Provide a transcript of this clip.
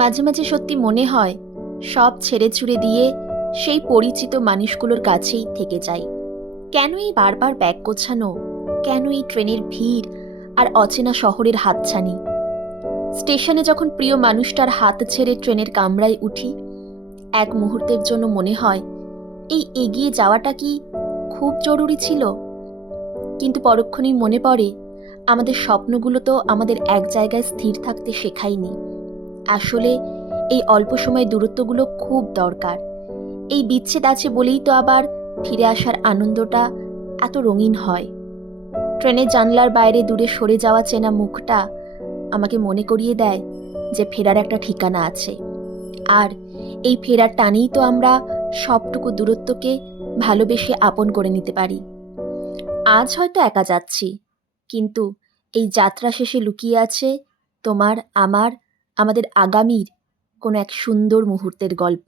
মাঝে মাঝে সত্যি মনে হয় সব ছেড়ে ছুড়ে দিয়ে সেই পরিচিত মানুষগুলোর কাছেই থেকে যাই। কেন এই বারবার ব্যাগ গোছানো, কেন এই ট্রেনের ভিড় আর অচেনা শহরের হাতছানি। স্টেশনে যখন প্রিয় মানুষটার হাত ছেড়ে ট্রেনের কামরায় উঠি, এক মুহূর্তের জন্য মনে হয় এই এগিয়ে যাওয়াটা কি খুব জরুরি ছিল। কিন্তু পরক্ষণেই মনে পড়ে আমাদের স্বপ্নগুলো তো আমাদের এক জায়গায় স্থির থাকতে শেখায়নি। আসলে এই অল্প সময় দূরত্বগুলো খুব দরকার। এই বিচ্ছেদ আছে বলেই তো আবার ফিরে আসার আনন্দটা এত রঙিন হয়। ট্রেনের জানলার বাইরে দূরে সরে যাওয়া চেনা মুখটা আমাকে মনে করিয়ে দেয় যে ফেরার একটা ঠিকানা আছে। আর এই ফেরার টানেই তো আমরা সবটুকু দূরত্বকে ভালোবেসে আপন করে নিতে পারি। আজ হয়তো একা যাচ্ছি, কিন্তু এই যাত্রা শেষে লুকিয়ে আছে তোমার, আমার, আমাদের আগামীর কোনো এক সুন্দর মুহূর্তের গল্প।